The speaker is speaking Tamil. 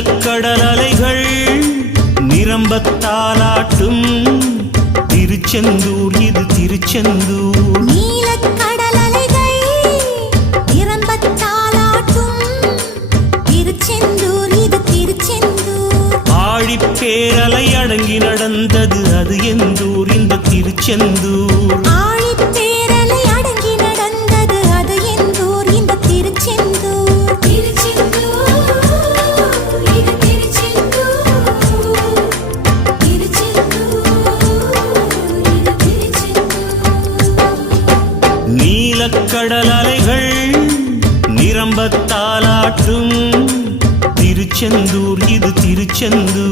நீலக்கடல் அலைகள் நிரம்பத்தாலாட்டும். திருச்செந்தூர் இது திருச்செந்தூர். ஆழிப்பேரலை அடங்கி நடந்தது அது எந்தூர்? இந்த திருச்செந்தூர். நீலக்கடல் அலைகள் நிரம்பத்தாலாற்றும் திருச்செந்தூர் இது திருச்செந்தூர்.